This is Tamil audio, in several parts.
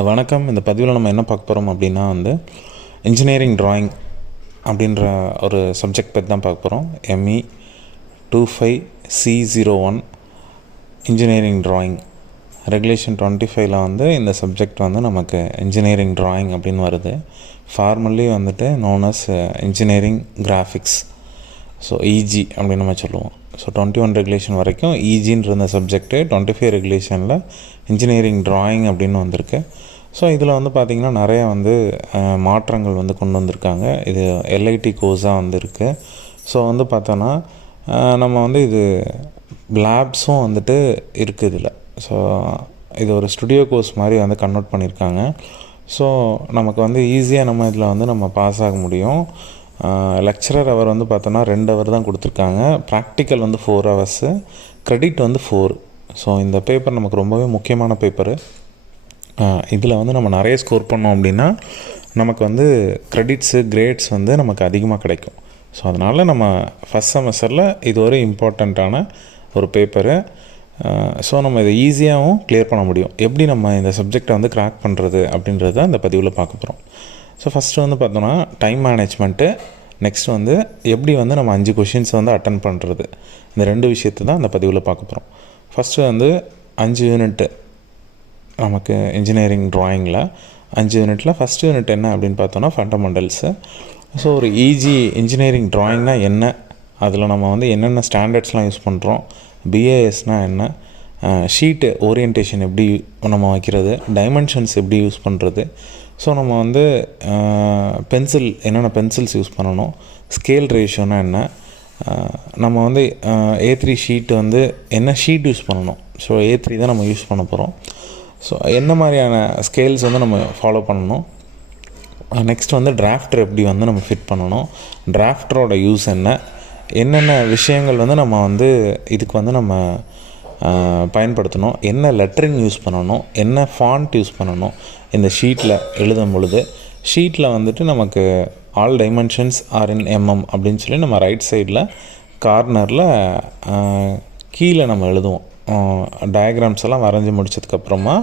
வணக்கம். இந்த பதிவில் நம்ம என்ன பார்க்க போகிறோம் அப்படின்னா இன்ஜினியரிங் ட்ராயிங் அப்படின்ற ஒரு சப்ஜெக்ட் பற்றி தான் பார்க்க போகிறோம். ME 25C01 engineering drawing regulation 25ல் இந்த சப்ஜெக்ட் நமக்கு இன்ஜினியரிங் ட்ராயிங் அப்படின்னு வருது. Formally known as engineering graphics. So EG அப்படின்னு நம்ம சொல்லுவோம். ஸோ 21 ரெகுலேஷன் வரைக்கும் EGன்ற இந்த சப்ஜெக்ட்டு 25 ரெகுலேஷனில் இன்ஜினியரிங் ட்ராயிங் அப்படின்னு வந்திருக்கு. ஸோ இதில் பார்த்திங்கன்னா நிறையா மாற்றங்கள் கொண்டு வந்திருக்காங்க. இது LIT கோர்ஸாக இருக்குது. ஸோ பார்த்தோன்னா நம்ம இது லேப்ஸும் இருக்குது இதில். ஸோ இது ஒரு ஸ்டுடியோ கோர்ஸ் மாதிரி கன்வெர்ட் பண்ணியிருக்காங்க. ஸோ நமக்கு ஈஸியாக நம்ம இதில் நம்ம பாஸ் ஆக முடியும். லெக்சரர் அவர் பார்த்தோன்னா 2 ஹவர் தான் கொடுத்துருக்காங்க. Practical 4 hours, credit 4. ஸோ இந்த பேப்பர் நமக்கு ரொம்பவே முக்கியமான பேப்பரு. இதில் நம்ம நிறைய ஸ்கோர் பண்ணோம் அப்படின்னா நமக்கு கிரெடிட்ஸு கிரேட்ஸ் நமக்கு அதிகமாக கிடைக்கும். ஸோ அதனால் நம்ம ஃபஸ்ட் செமஸ்டரில் இது ஒரு இம்பார்ட்டண்ட்டான ஒரு பேப்பரு. ஸோ நம்ம இதை ஈஸியாகவும் கிளியர் பண்ண முடியும். எப்படி நம்ம இந்த சப்ஜெக்டை கிராக் பண்ணுறது அப்படின்றத இந்த பதிவில் பார்க்க போகிறோம். ஸோ ஃபஸ்ட்டு பார்த்தோன்னா டைம் மேனேஜ்மெண்ட்டு, நெக்ஸ்ட் எப்படி நம்ம 5 கொஷின்ஸ் அட்டன் பண்ணுறது, இந்த 2 விஷயத்தை தான் இந்த பதிவில் பார்க்க போகிறோம். ஃபஸ்ட்டு 5 யூனிட்டு நமக்கு இன்ஜினியரிங் ட்ராயிங்கில் 5 யூனிட்டில் ஃபஸ்ட் யூனிட் என்ன அப்படின்னு பார்த்தோன்னா ஃபண்டமெண்டல்ஸு. ஸோ ஒரு EG இன்ஜினியரிங் ட்ராயிங்னால் என்ன, அதில் நம்ம என்னென்ன ஸ்டாண்டர்ட்ஸ்லாம் யூஸ் பண்ணுறோம், BASனால் என்ன, ஷீட்டு ஓரியன்டேஷன் எப்படி நம்ம வைக்கிறது, டைமென்ஷன்ஸ் எப்படி யூஸ் பண்ணுறது, ஸோ நம்ம பென்சில் என்னென்ன பென்சில்ஸ் யூஸ் பண்ணணும், ஸ்கேல் ரேஷியோனா என்ன, நம்ம A3 ஷீட்டு என்ன ஷீட் யூஸ் பண்ணணும். ஸோ A3 தான் நம்ம யூஸ் பண்ண போகிறோம். ஸோ என்ன மாதிரியான ஸ்கேல்ஸ் நம்ம ஃபாலோ பண்ணணும். நெக்ஸ்ட் டிராஃப்டர் எப்படி நம்ம ஃபிட் பண்ணணும், டிராஃப்டரோட யூஸ் என்ன, என்னென்ன விஷயங்கள் நம்ம இதுக்கு நம்ம பயன்படுத்தணும், என்ன லெட்டரிங் யூஸ் பண்ணணும், என்ன ஃபாண்ட் யூஸ் பண்ணணும் இந்த ஷீட்டில் எழுதும் பொழுது. ஷீட்டில் நமக்கு ஆல் டைமென்ஷன்ஸ் ஆர் இன் MM அப்படின்னு சொல்லி நம்ம ரைட் சைடில் கார்னரில் கீழே நம்ம எழுதுவோம். டயக்ராம்ஸ் எல்லாம் வரைஞ்சி முடிச்சதுக்கப்புறமா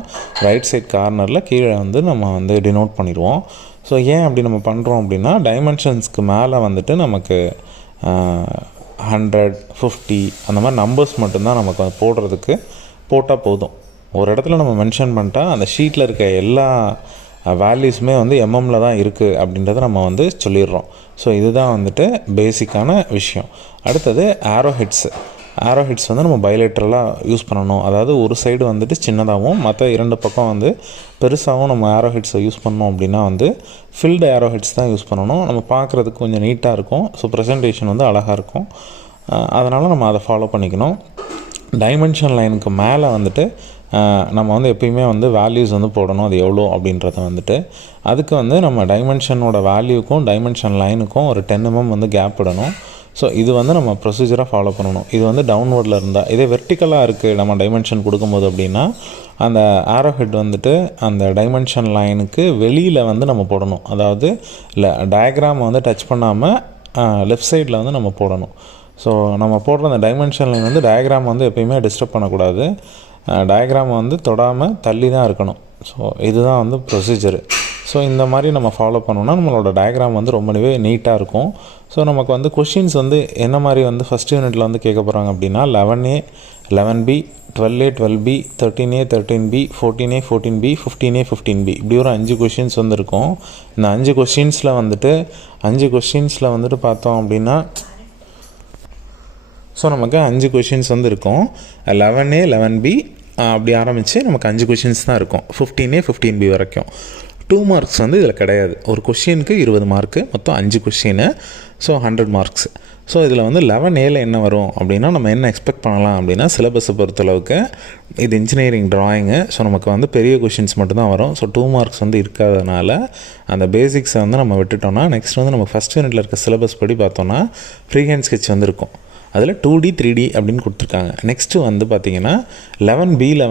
ரைட் சைட் கார்னரில் கீழே நம்ம டினோட் பண்ணிடுவோம். ஸோ ஏன் அப்படி நம்ம பண்ணுறோம் அப்படின்னா டைமென்ஷன்ஸ்க்கு மேலே நமக்கு 100, 50 அந்த மாதிரி நம்பர்ஸ் மட்டும்தான் நமக்கு போடுறதுக்கு போட்டால் போதும். ஒரு இடத்துல நம்ம மென்ஷன் பண்ணிட்டா அந்த ஷீட்டில் இருக்க எல்லா வேல்யூஸுமே MMல தான் இருக்குது அப்படின்றத நம்ம சொல்லிடுறோம். ஸோ இதுதான் பேசிக்கான விஷயம். அடுத்தது ஆரோ ஹெட்ஸ் நம்ம பைலேட்ரலாக யூஸ் பண்ணணும். அதாவது ஒரு சைடு சின்னதாகவும் மற்ற 2 பக்கம் பெருசாகவும் நம்ம ஆரோ ஹெட்ஸை யூஸ் பண்ணோம் அப்படின்னா ஃபில்டு ஆரோ ஹெட்ஸ் தான் யூஸ் பண்ணணும். நம்ம பார்க்குறதுக்கு கொஞ்சம் நீட்டாக இருக்கும். ஸோ ப்ரெசன்டேஷன் அழகாக இருக்கும். அதனால் நம்ம அதை ஃபாலோ பண்ணிக்கணும். டைமென்ஷன் லைனுக்கு மேலே நம்ம எப்பயுமே வேல்யூஸ் போடணும். அது எவ்வளோ அப்படின்றத அதுக்கு நம்ம டைமென்ஷனோட வேல்யூக்கும் டைமென்ஷன் லைனுக்கும் ஒரு 10 mm கேப் விடணும். ஸோ இது நம்ம ப்ரொசீஜராக ஃபாலோ பண்ணணும். இது டவுன்வர்டில் இருந்தால், இதே வெர்டிக்கலாக இருக்குது நம்ம டைமென்ஷன் கொடுக்கும்போது அப்படின்னா அந்த ஆரோ ஹெட் அந்த டைமென்ஷன் லைனுக்கு வெளியில் நம்ம போடணும். அதாவது இல்லை டயக்ராம் டச் பண்ணாமல் லெஃப்ட் சைடில் நம்ம போடணும். ஸோ நம்ம போடுற அந்த டைமென்ஷன் லைன் டயக்ராம் எப்பயுமே டிஸ்டர்ப் பண்ணக்கூடாது. டயக்ராம் தொடாமல் தள்ளி தான் இருக்கணும். ஸோ இதுதான் ப்ரொசீஜரு. ஸோ இந்த மாதிரி நம்ம ஃபாலோ பண்ணோன்னா நம்மளோட டயக்ராம் ரொம்பவே நீட்டாக இருக்கும். ஸோ நமக்கு கொஷின்ஸ் என்ன மாதிரி ஃபஸ்ட் யூனிட்டில் கேட்க போகிறாங்க அப்படின்னா 11A 11B 12A 12B 13A 13B 14A 14B 15A 15B இப்படி ஒரு 5 கொஷின்ஸ் இருக்கும். இந்த 5 கொஷின்ஸில் 5 கொஷின்ஸில் பார்த்தோம் அப்படின்னா ஸோ நமக்கு 5 கொஷின்ஸ் இருக்கும். 11A 11B அப்படி ஆரம்பித்து நமக்கு 5 கொஷின்ஸ் தான் இருக்கும். 15A 15B வரைக்கும் 2 மார்க்ஸ் இதில் கிடையாது. ஒரு கொஷினுக்கு 20 மார்க்கு, மொத்தம் 5 கொஷின். So 100 marks. ஸோ இதில் 11Aல என்ன வரும் அப்படின்னா நம்ம என்ன எக்ஸ்பெக்ட் பண்ணலாம் அப்படின்னா சிலபஸை பொறுத்தளவுக்கு இது இன்ஜினியரிங் ட்ராயிங்கு. ஸோ நமக்கு பெரிய கொஷின்ஸ் மட்டும்தான் வரும். ஸோ 2 மார்க்ஸ் இருக்காதனால அந்த பேசிக்ஸை நம்ம விட்டுட்டோம்னா நெக்ஸ்ட் நம்ம ஃபஸ்ட் யூனிட்டில் இருக்க சிலபஸ் படி பார்த்தோன்னா ஃப்ரீ ஹேண்ட் ஸ்கெட்ச் இருக்கும். அதில் 2D 3D அப்படின்னு கொடுத்துருக்காங்க. நெக்ஸ்ட்டு பார்த்திங்கன்னா 11Bயில்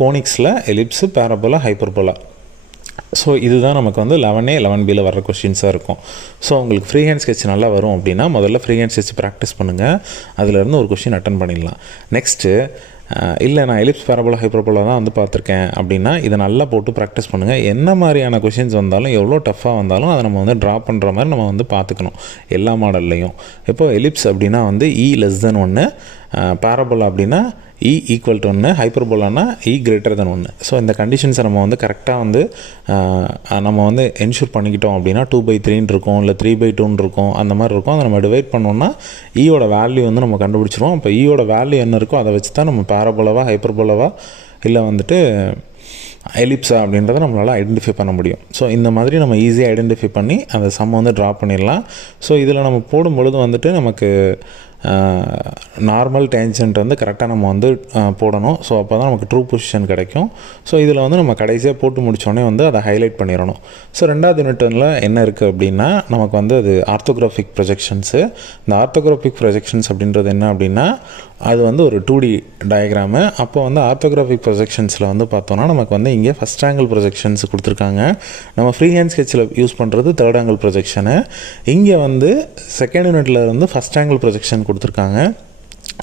கோனிக்ஸில் எலிப்ஸு, பேரபோலா, ஹைப்பர்போலா. ஸோ இதுதான் நமக்கு 11A 11Bயில் வர்ற கொஷின்ஸாக இருக்கும். ஸோ உங்களுக்கு ஃப்ரீ ஹேண்ட் ஸ்கெட்ச் நல்லா வரும் அப்படின்னா முதல்ல ஃப்ரீ ஹேண்ட் ஸ்கெட்ச் ப்ராக்டிஸ் பண்ணுங்கள். அதிலேருந்து ஒரு கொஷின் அட்டன் பண்ணிடலாம். நெக்ஸ்ட்டு இல்லை நான் எலிப்ஸ் பேரபோலா ஹைப்பர்போலா தான் வந்து பார்த்துருக்கேன் அப்படின்னா இதை நல்லா போட்டு ப்ராக்டிஸ் பண்ணுங்கள். என்ன மாதிரியான கொஷின்ஸ் வந்தாலும் எவ்வளோ டஃப்பாக வந்தாலும் அதை நம்ம வந்து ட்ரா பண்ணுற மாதிரி நம்ம வந்து பார்த்துக்கணும் எல்லா மாடல்லையும். இப்போது எலிப்ஸ் அப்படின்னா வந்து E 1, பேரபோலா அப்படின்னா E=1, ஹைப்பர்போலானா E 1. ஸோ இந்த கண்டிஷன்ஸை நம்ம வந்து கரெக்டாக வந்து நம்ம வந்து என்ஷூர் பண்ணிக்கிட்டோம் அப்படின்னா 2/3 இருக்கும், இல்லை 3/2 இருக்கும், அந்த மாதிரி இருக்கும். அதை நம்ம டிவைட் பண்ணோம்னா ஈயோட வேல்யூ வந்து நம்ம கண்டுபிடிச்சிருவோம். அப்போ ஈயோட வேல்யூ என்ன இருக்கோ அதை வச்சு தான் நம்ம பேரபோலாவா ஹைப்பர்போலாவா இல்லை வந்துட்டு எலிப்ஸா அப்படின்றத நம்மளால் ஐடென்டிஃபை பண்ண முடியும். ஸோ இந்த மாதிரி நம்ம ஈஸியாக ஐடென்டிஃபை பண்ணி அந்த சம் வந்து ட்ரா பண்ணிடலாம். ஸோ இதில் நம்ம போடும்பொழுது வந்துட்டு நமக்கு நார்மல் டேஞ்சன்ட் வந்து கரெக்டாக நம்ம வந்து போடணும். ஸோ அப்போ தான் நமக்கு ட்ரூ பொசிஷன் கிடைக்கும். ஸோ இதில் வந்து நம்ம கடைசியாக போட்டு முடித்தோடனே வந்து அதை ஹைலைட் பண்ணிடணும். ஸோ 2வது யூனிட்டில் என்ன இருக்குது அப்படின்னா நமக்கு வந்து அது ஆர்த்தோகிராஃபிக் ப்ரொஜெக்ஷன்ஸு. இந்த ஆர்த்தோகிராஃபிக் ப்ரொஜெக்ஷன்ஸ் அப்படின்றது என்ன அப்படின்னா அது வந்து ஒரு 2D டயக்ராமு. அப்போ வந்து ஆர்த்தோகிராஃபிக் ப்ரொஜெக்ஷன்ஸில் வந்து பார்த்தோன்னா நமக்கு வந்து இங்கே ஃபஸ்ட் ஆங்கிள் ப்ரொஜெக்ஷன்ஸ் கொடுத்துருக்காங்க. நம்ம ஃப்ரீ ஹேண்ட் ஸ்கெட்சில் யூஸ் பண்ணுறது தேர்ட் ஆங்கிள் ப்ரொஜெக்ஷனு. இங்கே வந்து செகண்ட் யூனிட்டில் வந்து ஃபஸ்ட் ஆங்கிள் ப்ரொஜெக்ஷன் கொடுத்துருக்காங்க.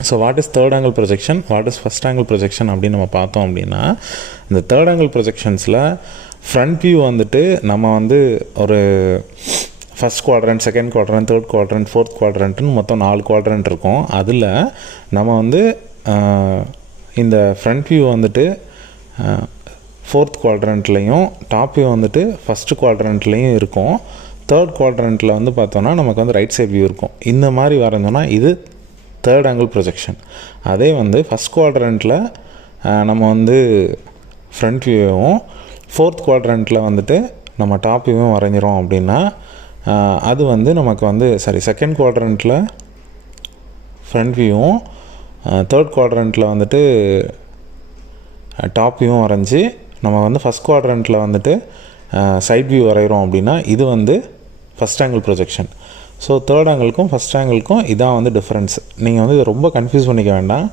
So what is third angle projection, what is first angle projection அப்படின்னு நம்ம பார்த்தோம் அப்படின்னா இந்த தேர்ட் ஆங்கிள் ப்ரொஜெக்ஷன்ஸில் ஃப்ரண்ட் வியூ வந்துட்டு நம்ம வந்து ஒரு first quadrant, second quadrant, third quadrant, fourth குவாட்ரண்ட்டுன்னு மொத்தம் 4 குவாட்ரண்ட் இருக்கும். அதில் நம்ம வந்து இந்த ஃப்ரண்ட் வியூ வந்துட்டு ஃபோர்த் குவாட்ரண்ட்லேயும் டாப் வியூ வந்துட்டு ஃபஸ்ட்டு குவாட்ரண்ட்லேயும் இருக்கும். தேர்ட் குவாட்ரண்ட்டில் வந்து பார்த்தோன்னா நமக்கு வந்து ரைட் சைட் வியூ இருக்கும். இந்த மாதிரி வரைஞ்சோன்னா இது தேர்ட் ஆங்கிள் ப்ரொஜெக்ஷன். அதே வந்து ஃபஸ்ட் குவாட்ரண்ட்டில் நம்ம வந்து ஃப்ரண்ட் வியூவும் ஃபோர்த் குவாட்ரண்ட்டில் வந்துட்டு நம்ம டாப் வியூவும் வரைஞ்சிரும் அப்படின்னா அது வந்து நமக்கு வந்து செகண்ட் குவாட்ரண்ட்டில் ஃப்ரண்ட் வியூவும் தேர்ட் குவாட்ரண்ட்டில் வந்துட்டு டாப் வியூவும் வரைஞ்சி நம்ம வந்து ஃபஸ்ட் குவாட்ரண்ட்டில் வந்துட்டு சைட் வியூ வரைகிறோம் அப்படின்னா இது வந்து first angle projection. So third ஆங்கிளுக்கும் ஃபஸ்ட் ஆங்கிளுக்கும் இதான் வந்து டிஃப்ரென்ஸ். நீங்கள் வந்து இதை ரொம்ப கன்ஃபியூஸ் பண்ணிக்க வேண்டாம்.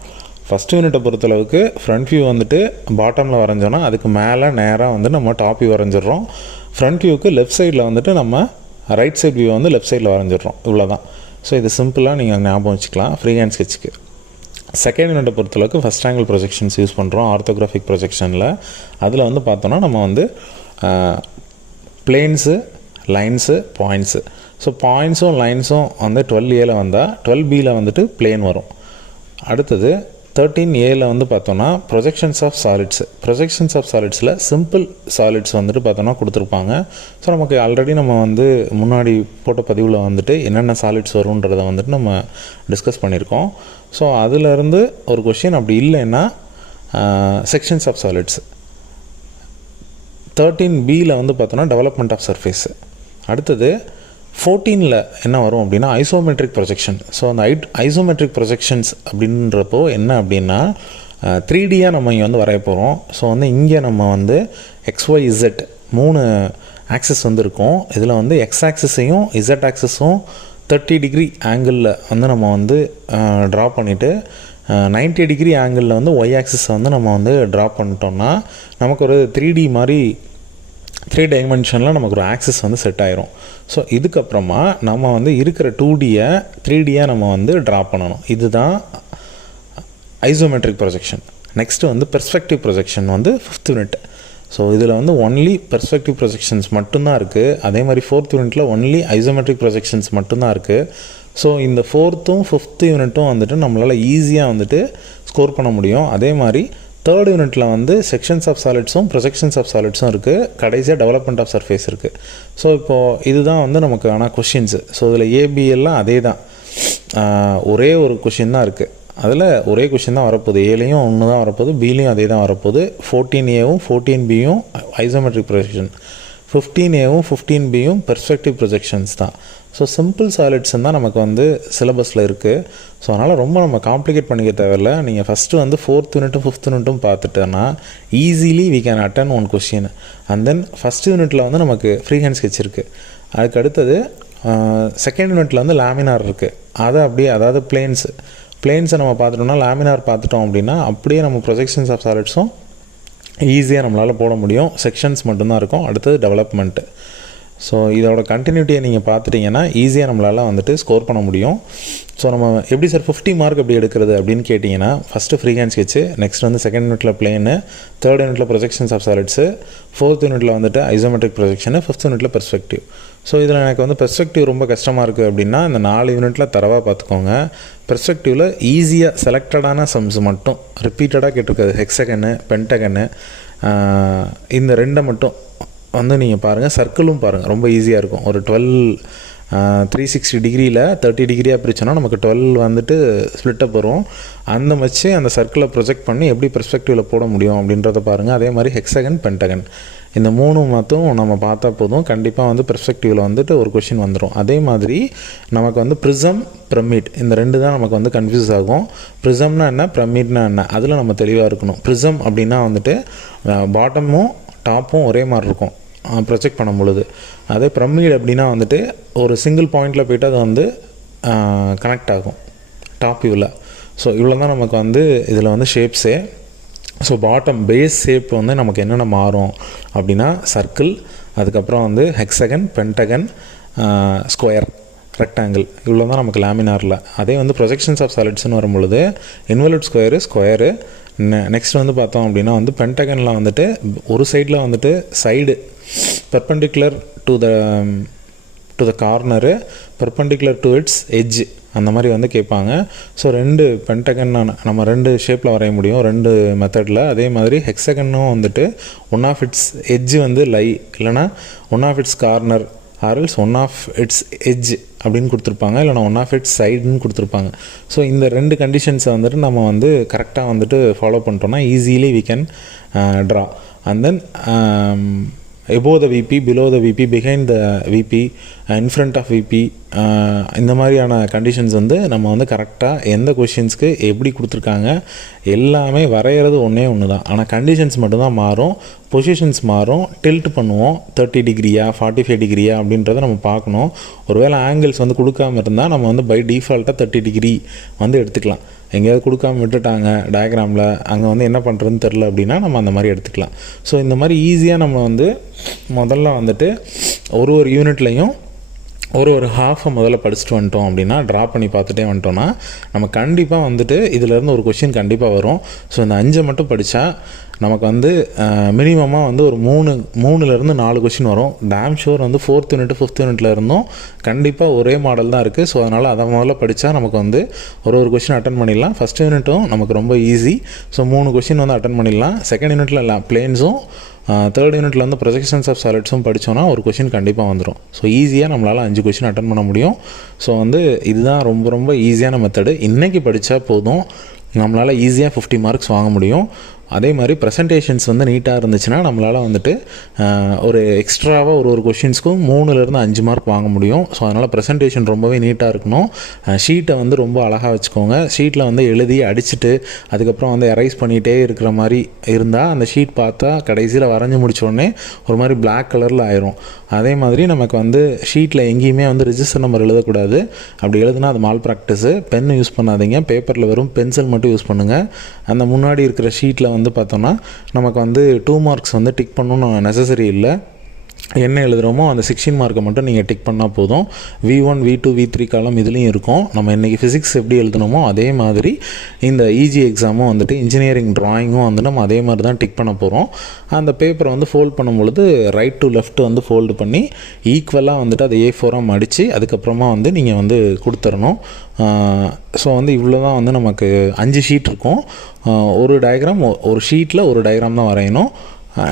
ஃபஸ்ட் யூனிட்டை பொறுத்தளவுக்கு ஃப்ரண்ட் வியூ வந்துட்டு பாட்டமில் வரைஞ்சோன்னா அதுக்கு மேலே நேராக வந்து நம்ம டாப் வியூ வரைஞ்சிடுறோம். ஃப்ரண்ட் வியூக்கு லெஃப்ட் சைடில் வந்துட்டு நம்ம ரைட் சைட் வியூ வந்து லெஃப்ட் சைடில் வரைஞ்சிடுறோம். இவ்வளோ தான். ஸோ இது சிம்பிளாக நீங்கள் ஞாபகம் வச்சுக்கலாம் ஃப்ரீ ஹேண்ட் ஸ்கெட்சுக்கு. செகண்ட் யூனிட்டை பொறுத்தளவுக்கு ஃபஸ்ட் ஆங்கிள் ப்ரொஜெக்ஷன்ஸ் யூஸ் பண்ணுறோம் ஆர்த்தோகிராஃபிக் ப்ரொஜெக்ஷனில். அதில் வந்து பார்த்தோன்னா நம்ம வந்து பிளேன்ஸு, லைன்ஸு, பாயிண்ட்ஸு. ஸோ பாயிண்ட்ஸும் லைன்ஸும் வந்து 12Aல வந்தால் 12Bல வந்துட்டு பிளேன் வரும். அடுத்தது 13Aல வந்து பார்த்தோன்னா projections of solids. Projections of சாலிட்ஸில் சிம்பிள் சாலிட்ஸ் வந்துட்டு பார்த்தோன்னா கொடுத்துருப்பாங்க. ஸோ நமக்கு ஆல்ரெடி நம்ம வந்து முன்னாடி போட்ட பதிவில் வந்துட்டு என்னென்ன சாலிட்ஸ் வரும்ன்றதை வந்துட்டு நம்ம டிஸ்கஸ் பண்ணியிருக்கோம். ஸோ அதிலேருந்து ஒரு கொஷின் அப்படி இல்லைன்னா செக்ஷன்ஸ் ஆஃப் சாலிட்ஸ். 13Bல வந்து பார்த்தோன்னா டெவலப்மெண்ட் ஆஃப் சர்ஃபேஸு. அடுத்தது 14ல் என்ன வரும் அப்படின்னா ஐசோமெட்ரிக் ப்ரொஜெக்ஷன். ஸோ அந்த ஐசோமெட்ரிக் ப்ரொஜெக்ஷன்ஸ் அப்படின்றப்போ என்ன அப்படின்னா 3Dயாக நம்ம இங்கே வந்து வரைய போகிறோம். ஸோ வந்து இங்கே நம்ம வந்து XYZ 3 ஆக்சிஸ் வந்து இருக்கும். இதில் வந்து எக்ஸ் ஆக்சிஸையும் இசட் ஆக்சிஸும் 30 டிகிரி ஆங்கிளில் வந்து நம்ம வந்து ட்ரா பண்ணிவிட்டு 90 டிகிரி ஆங்கிளில் வந்து ஒய் ஆக்சிஸை வந்து நம்ம வந்து ட்ரா பண்ணிட்டோம்னா நமக்கு ஒரு 3D மாதிரி 3 டைமென்ஷனில் நமக்கு ஒரு ஆக்சிஸ் வந்து செட் ஆயிரும். ஸோ இதுக்கப்புறமா நம்ம வந்து இருக்கிற 2Dயை 3Dயாக நம்ம வந்து ட்ரா பண்ணணும். இதுதான் ஐசோமெட்ரிக் ப்ரொஜெக்ஷன். நெக்ஸ்ட்டு வந்து பெர்ஸ்பெக்டிவ் ப்ரொஜெக்ஷன் வந்து 5th யூனிட். ஸோ இதில் வந்து ஒன்லி பெர்ஸ்பெக்டிவ் ப்ரொஜெக்ஷன்ஸ் மட்டும்தான் இருக்குது. அதே மாதிரி 4th யூனிட்டில் ஒன்லி ஐசோமெட்ரிக் ப்ரொஜெக்ஷன்ஸ் மட்டும்தான் இருக்குது. ஸோ இந்த 4th 5th யூனிட்டும் வந்துட்டு நம்மளால் ஈஸியாக வந்துட்டு ஸ்கோர் பண்ண முடியும். அதே மாதிரி 3rd யூனிட்டில் வந்து செக்ஷன்ஸ் ஆஃப் சாலிட்ஸும் ப்ரொஜெக்ஷன்ஸ் ஆஃப் சாலிட்ஸும் இருக்குது. கடைசியாக டெவலப்மெண்ட் ஆஃப் சர்ஃபேஸ் இருக்குது. ஸோ இப்போது இதுதான் வந்து நமக்கு ஆனால் கொஷின்ஸு. ஸோ இதில் ஏபிஎல்லாம் அதே தான், ஒரே ஒரு கொஷின் தான் இருக்குது. அதில் ஒரே கொஷின் தான் வரப்போகுது. ஏலையும் ஒன்று தான் வரப்போகுது, பிலையும் அதே தான் வரப்போகுது. 14Aவும் 14Bயும் ஐசோமெட்ரிக் ப்ரொஜெக்ஷன், 15Aவும் 15Bயும் பெர்ஸ்பெக்டிவ் ப்ரொஜெக்ஷன்ஸ் தான். ஸோ சிம்பிள் சாலிட்ஸ் தான் நமக்கு வந்து சிலபஸில் இருக்குது. ஸோ அதனால் ரொம்ப நம்ம காம்ப்ளிகேட் பண்ணிக்க தேவையில்லை. நீங்கள் ஃபஸ்ட்டு வந்து 4th யூனிட்டும் 5th யூனிட்டும் பார்த்துட்டோன்னா easily we can attend one question. And then first யூனிட்டில் வந்து நமக்கு ஃப்ரீ ஹேண்ட் ஸ்கெட்ச் இருக்குது. அதுக்கு அடுத்தது செகண்ட் யூனிட்டில் வந்து லேமினார் இருக்குது. அதை அப்படியே அதாவது பிளேன்ஸை நம்ம பார்த்துட்டோம்னா லேமினார் பார்த்துட்டோம் அப்படின்னா அப்படியே நம்ம ப்ரொஜெக்ஷன்ஸ் ஆஃப் சாலிட்ஸும் ஈஸியாக நம்மளால் போட முடியும். செக்ஷன்ஸ் மட்டும்தான் இருக்கும். அடுத்தது டெவலப்மெண்ட்டு. ஸோ இதோட கண்டினியூட்டியை நீங்கள் பார்த்துட்டிங்கன்னா ஈஸியாக நம்மளால் வந்துட்டு ஸ்கோர் பண்ண முடியும். ஸோ நம்ம எப்படி சார் 50 மார்க் எப்படி எடுக்கிறது அப்படின்னு கேட்டிங்கன்னா, first free hand sketch, next வந்து செகண்ட் யூனிட்டில் பிளேனு, தேர்ட் யூனிட்டில் ப்ரொஜெக்ஷன்ஸ் ஆஃப் சாலிட்ஸு, ஃபோர்த் யூனிட்டில் வந்துட்டு ஐசோமெட்ரிக் ப்ரொஜெக்ஷனு, ஃபிஃப்த் யூனிட்டில் பெர்ஸ்பெக்டிவ். ஸோ இதில் எனக்கு வந்து பெர்ஸ்பெக்டிவ் ரொம்ப கஷ்டமாக இருக்குது அப்படின்னா இந்த 4 யூனிட்டில் தரவாக பார்த்துக்கோங்க. பெர்ஸ்பெக்டிவில் ஈஸியாக செலக்டடான சம்ஸ் மட்டும் ரிப்பீட்டடாக கேட்டிருக்காது, ஹெக்ஸகனு, பென்டகனு, இந்த 2 மட்டும் வந்து நீங்கள் பாருங்கள். சர்க்கிளும் பாருங்கள், ரொம்ப ஈஸியாக இருக்கும். ஒரு 360 டிகிரியில் 30 டிகிரியாக பிரிச்சோன்னா நமக்கு 12 வந்துட்டு ஸ்ப்ளிட்டப் வரும். அந்த வச்சு அந்த சர்க்கிளை ப்ரொஜெக்ட் பண்ணி எப்படி பெர்ஸ்பெக்டிவில் போட முடியும் அப்படின்றத பாருங்கள். அதே மாதிரி ஹெக்ஸகன், பென்டகன், இந்த 3 மட்டும் நம்ம பார்த்தா போதும், கண்டிப்பாக வந்து பெர்ஸ்பெக்டிவில் வந்துட்டு ஒரு கொஷின் வந்துடும். அதே மாதிரி நமக்கு வந்து ப்ரிசம், பிரமிட், இந்த 2 தான் நமக்கு வந்து கன்ஃபியூஸ் ஆகும். ப்ரிசம்னா என்ன, பிரமிட்னா என்ன, அதில் நம்ம தெளிவாக இருக்கணும். ப்ரிசம் அப்படின்னா வந்துட்டு பாட்டமும் டாப்பும் ஒரே மாதிரி இருக்கும் ப்ரொஜெக்ட் பண்ணும் பொழுது. அதே பிரமிட் அப்படின்னா வந்துட்டு ஒரு சிங்கிள் பாயிண்டில் போய்ட்டு அது வந்து கனெக்ட் ஆகும் டாப் வியூவில். ஸோ இவ்வளோ தான் நமக்கு வந்து இதில் வந்து ஷேப்ஸே. ஸோ பாட்டம் பேஸ் ஷேப் வந்து நமக்கு என்னென்ன மாறும் அப்படின்னா சர்க்கிள், அதுக்கப்புறம் வந்து ஹெக்ஸகன், பென்டகன், ஸ்கொயர், ரெக்டாங்கிள், இவ்வளோ தான் நமக்கு லேமினாரில். அதே வந்து ப்ரொஜெக்ஷன்ஸ் ஆஃப் சாலிட்ஸ்னு வரும்பொழுது இன்வெர்ட் ஸ்கொயரு, நெக்ஸ்ட் வந்து பார்த்தோம் அப்படின்னா வந்து பென்டகனில் வந்துட்டு ஒரு சைடில் வந்துட்டு side perpendicular to the corner, perpendicular to it's edge, அந்த மாதிரி வந்து கேட்பாங்க. ஸோ 2 பென்டகன் நம்ம 2 ஷேப்பில் வரைய முடியும் 2 மெத்தடில். அதே மாதிரி ஹெக்ஸகனும் வந்துட்டு ஒன் ஆஃப் இட்ஸ் எட்ஜ் வந்து லை, இல்லைனா one of its corner, or else one of its edge அப்படின்னு கொடுத்துருப்பாங்க, இல்லைனா ஒன் ஆஃப் இட்ஸ் சைடுன்னு கொடுத்துருப்பாங்க. ஸோ இந்த 2 கண்டிஷன்ஸை வந்துட்டு நம்ம வந்து கரெக்டாக வந்துட்டு ஃபாலோ பண்ணிட்டோம்னா easily we can draw. And then above the VP, below the VP, behind the VP, in front of VP, இந்த மாதிரியான கண்டிஷன்ஸ் வந்து நம்ம வந்து கரெக்டாக எந்த கொஷின்ஸ்க்கு எப்படி கொடுத்துருக்காங்க எல்லாமே வரைகிறது ஒன்று தான். ஆனால் கண்டிஷன்ஸ் மட்டும்தான் மாறும், பொசிஷன்ஸ் மாறும், டில்ட் பண்ணுவோம் 30 டிகிரியா 45 டிகிரியா அப்படின்றத நம்ம பார்க்கணும். ஒருவேளை ஆங்கிள்ஸ் வந்து கொடுக்காமல் இருந்தால் நம்ம வந்து பை டிஃபால்ட்டாக 30 டிகிரி வந்து எடுத்துக்கலாம். எங்கேயாவது கொடுக்காம விட்டுட்டாங்க டயக்ராமில், அங்கே வந்து என்ன பண்ணுறதுன்னு தெரில அப்படின்னா நம்ம அந்த மாதிரி எடுத்துக்கலாம். ஸோ இந்த மாதிரி ஈஸியாக நம்ம வந்து முதல்ல வந்துட்டு ஒரு யூனிட்லேயும் ஒரு ஹாஃபை முதல்ல படிச்சுட்டு வந்துட்டோம் அப்படின்னா, ட்ரா பண்ணி பார்த்துட்டே வந்துட்டோன்னா நம்ம கண்டிப்பாக வந்துட்டு இதிலேருந்து ஒரு கொஷின் கண்டிப்பாக வரும். ஸோ இந்த 5 மட்டும் படித்தா நமக்கு வந்து மினிமமாக வந்து ஒரு 3லேருந்து 4 கொஷின் வரும். டேம் ஷோர் வந்து 4th யூனிட் 5th யூனிட்டில் இருந்தும் கண்டிப்பாக ஒரே மாடல் தான் இருக்குது. ஸோ அதனால் அதை முதல்ல படித்தா நமக்கு வந்து ஒரு கொஷின் அட்டன் பண்ணிடலாம். ஃபஸ்ட் யூனிட்டும் நமக்கு ரொம்ப ஈஸி. ஸோ 3 கொஷின் வந்து அட்டன் பண்ணிடலாம். செகண்ட் யூனிட்டில் பிளேன்ஸும், தேர்ட் யூனிட்டில் வந்து ப்ரொஜெக்ஷன்ஸ் ஆஃப் சாலிட்ஸும் படித்தோன்னா ஒரு கொஷின் கண்டிப்பாக வந்துடும். ஸோ ஈஸியாக நம்மளால் 5 கொஷின் அட்டன் பண்ண முடியும். ஸோ வந்து இதுதான் ரொம்ப ரொம்ப ஈஸியான மெத்தடு. இன்றைக்கி படித்தா போதும், நம்மளால் ஈஸியாக 50 மார்க்ஸ் வாங்க முடியும். அதே மாதிரி ப்ரெசன்டேஷன்ஸ் வந்து நீட்டாக இருந்துச்சுன்னா நம்மளால் வந்துட்டு ஒரு எக்ஸ்ட்ராவாக ஒரு கொஷின்ஸ்க்கும் 3லேருந்து 5 மார்க் வாங்க முடியும். ஸோ அதனால் ப்ரெசன்டேஷன் ரொம்பவே நீட்டாக இருக்கணும். ஷீட்டை வந்து ரொம்ப அழகாக வச்சுக்கோங்க. ஷீட்டில் வந்து எழுதி அடிச்சுட்டு அதுக்கப்புறம் வந்து எரைஸ் பண்ணிகிட்டே இருக்கிற மாதிரி இருந்தால் அந்த ஷீட் பார்த்தா கடைசியில் வரைஞ்சி முடித்தோடனே ஒரு மாதிரி பிளாக் கலரில் ஆயிரும். அதே மாதிரி நமக்கு வந்து ஷீட்டில் எங்கேயுமே வந்து ரிஜிஸ்டர் நம்பர் எழுதக்கூடாது. அப்படி எழுதுனா அது மால் ப்ராக்டிஸு. பென் யூஸ் பண்ணாதீங்க, பேப்பரில் வெறும் பென்சில் மட்டும் யூஸ் பண்ணுங்கள். அந்த முன்னாடி இருக்கிற ஷீட்டில் வந்து பார்த்தோன்னா நமக்கு வந்து 2 மார்க்ஸ் வந்து டிக் பண்ணணும்னு நெசசரி இல்லை. என்ன எழுதுகிறோமோ அந்த 16 மார்க்கை மட்டும் நீங்கள் டிக் பண்ணால் போதும். V1, V2, V3 காலம் இதுலேயும் இருக்கும். நம்ம இன்றைக்கி ஃபிசிக்ஸ் எப்படி எழுதணுமோ அதே மாதிரி இந்த இஜி எக்ஸாமும் வந்துட்டு இன்ஜினியரிங் ட்ராயிங்கும் வந்து நம்ம அதே மாதிரி தான் டிக் பண்ண போகிறோம். அந்த பேப்பரை வந்து ஃபோல்ட் பண்ணும்பொழுது ரைட் டு லெஃப்ட் வந்து ஃபோல்டு பண்ணி ஈக்குவலாக வந்துட்டு அதை A4ஆக மடித்து அதுக்கப்புறமா வந்து நீங்கள் வந்து கொடுத்துடணும். ஸோ வந்து இவ்வளோ தான் வந்து நமக்கு 5 ஷீட் இருக்கும். ஒரு டயக்ராம் ஒரு ஷீட்டில் ஒரு டயக்ராம் தான் வரையணும்.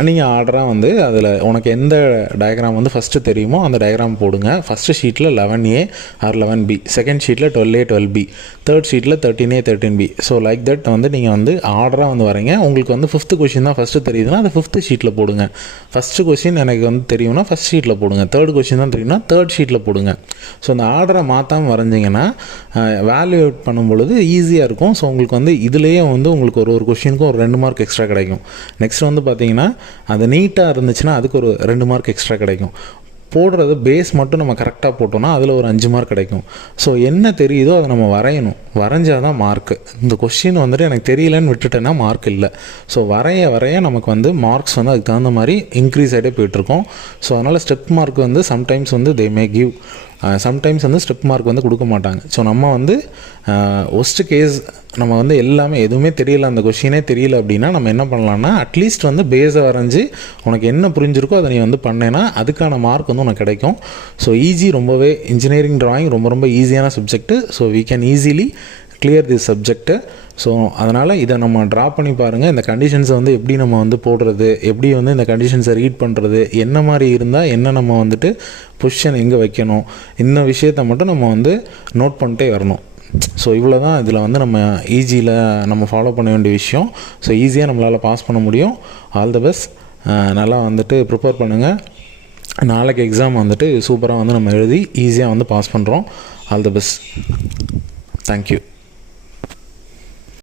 நீங்கள் ஆர்டராக வந்து அதில் உனக்கு எந்த டயக்ராம் வந்து ஃபஸ்ட்டு தெரியுமோ அந்த டயக்ராம் போடுங்க. ஃபஸ்ட்டு ஷீட்டில் 11A ஆர் 11B, செகண்ட் ஷீட்டில் 12A 12B, தேர்ட் ஷீட்டில் 13A 13B. So like that வந்து நீங்கள் வந்து ஆர்டராக வந்து வரீங்க. உங்களுக்கு வந்து 5th கொஷின் தான் ஃபஸ்ட்டு தெரியுதுன்னா அது 5th ஷீட்டில் போடுங்க. ஃபஸ்ட்டு கொஷின் எனக்கு வந்து தெரியும்னா ஃபஸ்ட் ஷீட்டில் போடுங்க. தேர்ட் கொஷின் தான் தெரியும்னா தேர்ட் ஷீட்டில் போடுங்க. ஸோ அந்த ஆர்டரை மாற்றாமல் வரைஞ்சிங்கன்னா வேல்யூவேட் பண்ணும் பொழுது ஈஸியாக இருக்கும். ஸோ உங்களுக்கு வந்து இதுலேயே வந்து உங்களுக்கு ஒரு கொஷினுக்கும் ஒரு 2 மார்க் எக்ஸ்ட்ரா கிடைக்கும். நெக்ஸ்ட் வந்து பார்த்தீங்கன்னா அது நீட்டாக இருந்துச்சுன்னா அதுக்கு ஒரு 2 மார்க் எக்ஸ்ட்ரா கிடைக்கும். போடுறது பேஸ் மட்டும் நம்ம கரெக்டாக போட்டோம்னா அதில் ஒரு 5 மார்க் கிடைக்கும். ஸோ என்ன தெரியுதோ அதை நம்ம வரையணும், வரைஞ்சால் தான் மார்க்கு. இந்த கொஸ்டின் வந்துட்டு எனக்கு தெரியலன்னு விட்டுட்டேன்னா மார்க் இல்லை. ஸோ வரைய நமக்கு வந்து மார்க்ஸ் வந்து அதுக்கு தகுந்த மாதிரி இன்க்ரீஸ் ஆகிட்டே போயிட்டுருக்கோம். ஸோ அதனால் ஸ்டெப் மார்க் வந்து சம்டைம்ஸ் வந்து தே மே கிவ், சம்டைம்ஸ் வந்து ஸ்டெப் மார்க் வந்து கொடுக்க மாட்டாங்க. ஸோ நம்ம வந்து ஒஸ்ட் கேஸ் நம்ம வந்து எல்லாமே எதுவுமே தெரியல, அந்த கொஷினே தெரியல அப்படின்னா நம்ம என்ன பண்ணலான்னா அட்லீஸ்ட் வந்து பேஸை வரைஞ்சி உனக்கு என்ன புரிஞ்சிருக்கோ அதை நீ வந்து பண்ணேன்னா அதுக்கான மார்க் வந்து உனக்கு கிடைக்கும். ஸோ ரொம்பவே இன்ஜினியரிங் ட்ராயிங் ரொம்ப ஈஸியான subject. So we can easily clear this subject. So அதனால் இதை நம்ம ட்ரா பண்ணி பாருங்கள். இந்த கண்டிஷன்ஸை வந்து எப்படி நம்ம வந்து போடுறது, எப்படி வந்து இந்த கண்டிஷன்ஸை ரீட் பண்ணுறது, என்ன மாதிரி இருந்தால் என்ன நம்ம வந்துட்டு பொசிஷன் எங்கே வைக்கணும், இந்த விஷயத்தை மட்டும் நம்ம வந்து நோட் பண்ணிட்டே வரணும். ஸோ இவ்வளோ தான் இதில் வந்து நம்ம ஈஸியில் நம்ம ஃபாலோ பண்ண வேண்டிய விஷயம். ஸோ ஈஸியாக நம்மளால் பாஸ் பண்ண முடியும். All the best. நல்லா வந்துட்டு ப்ரிப்பேர் பண்ணுங்கள். நாளைக்கு எக்ஸாம் வந்துட்டு சூப்பராக வந்து நம்ம எழுதி ஈஸியாக வந்து பாஸ் பண்ணுறோம். All the best. தேங்க்யூ.